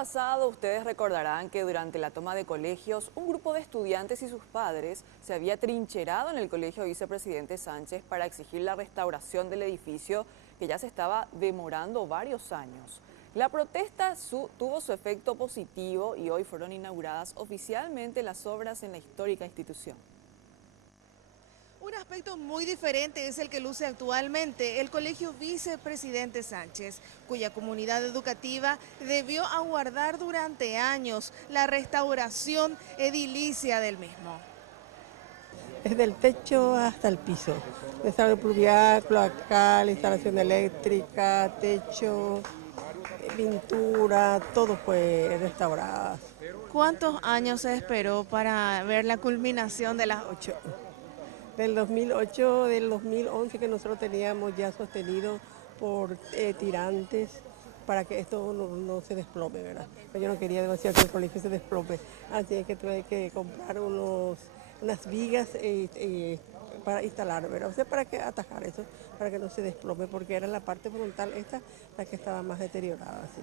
pasado, ustedes recordarán que durante la toma de colegios, un grupo de estudiantes y sus padres se había trincherado en el Colegio Vicepresidente Sánchez para exigir la restauración del edificio que ya se estaba demorando varios años. La protesta tuvo su efecto positivo y hoy fueron inauguradas oficialmente las obras en la histórica institución. Un aspecto muy diferente es el que luce actualmente el Colegio Vicepresidente Sánchez, cuya comunidad educativa debió aguardar durante años la restauración edilicia del mismo. Desde el techo hasta el piso, desagüe pluvial, cloacal, instalación eléctrica, techo, pintura, todo fue restaurado. ¿Cuántos años se esperó para ver la culminación de las 8. Del 2008, del 2011 que nosotros teníamos ya sostenido por tirantes para que esto no se desplome, ¿verdad? Pero yo no quería demasiado que el colegio se desplome, así que tuve que comprar unas vigas para instalar, ¿verdad? O sea, para que atajar eso, para que no se desplome, porque era la parte frontal esta la que estaba más deteriorada, así.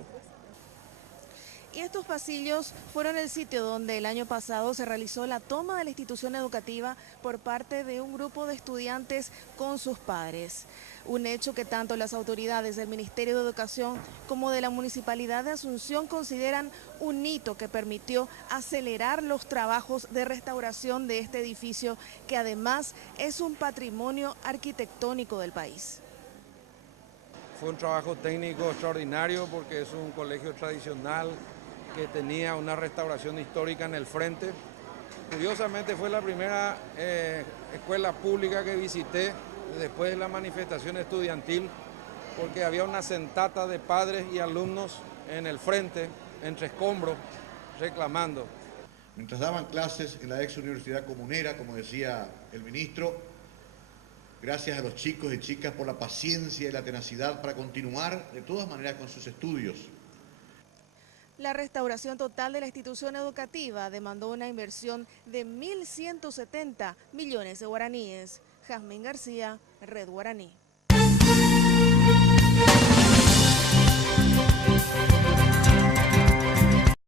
Y estos pasillos fueron el sitio donde el año pasado se realizó la toma de la institución educativa por parte de un grupo de estudiantes con sus padres. Un hecho que tanto las autoridades del Ministerio de Educación como de la Municipalidad de Asunción consideran un hito que permitió acelerar los trabajos de restauración de este edificio, que además es un patrimonio arquitectónico del país. Fue un trabajo técnico extraordinario porque es un colegio tradicional que tenía una restauración histórica en el frente. Curiosamente fue la primera escuela pública que visité después de la manifestación estudiantil, porque había una sentata de padres y alumnos en el frente, entre escombros, reclamando. Mientras daban clases en la ex universidad comunera, como decía el ministro, gracias a los chicos y chicas por la paciencia y la tenacidad para continuar de todas maneras con sus estudios. La restauración total de la institución educativa demandó una inversión de 1.170 millones de guaraníes. Jazmín García, Red Guaraní.